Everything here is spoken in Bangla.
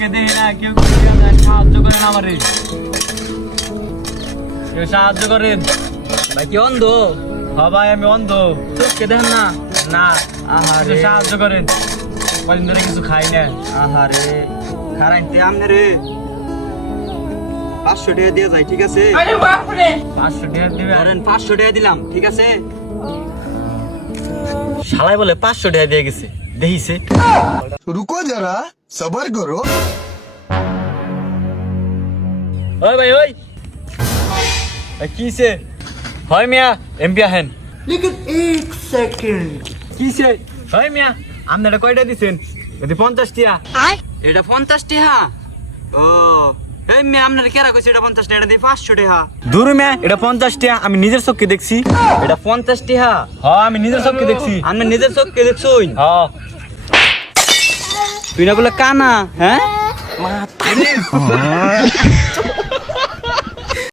চোখকে দেখি না, কেউ সাহায্য করেন আমারে, কেউ সাহায্য করেন। ভাই কি অন্ধ? ভাই আমি অন্ধ, চোখকে দেখেন না? না আহারে কিছু সাহায্য করেন, কদিন ধরে কিছু খাই না। আহারে খারাইতে আমনে রে 500 টাকা দিয়ে যাই, ঠিক আছে? 500 টাকা দিবে? ধরেন 500 টাকা দিলাম, ঠিক আছে? শালাই বলে 500 টাকা দিয়ে গেছে, দেখিছে? रुको जरा सबर करो। ওই ভাই ওই কিছে হয় মিয়া এমপি আহেন। लेकिन एक सेकंड কিছে হয় মিয়া আপনারা কয়টা দিছেন? যদি 50 টিয়া। এটা 50 টাকা? ও এই মে আপনার কেরা কইছে এটা 50 টাকা? এটা দিয়ে 500 টাকা। দূর মিয়া, এটা 50 টিয়া, আমি নিজের চোখে দেখছি। এটা 50 টাকা? হ্যাঁ আমি নিজের চোখে দেখছি। আপনি নিজের চোখকে দেখছুন? হ্যাঁ তুই না বলে কানা, হ্যাঁ?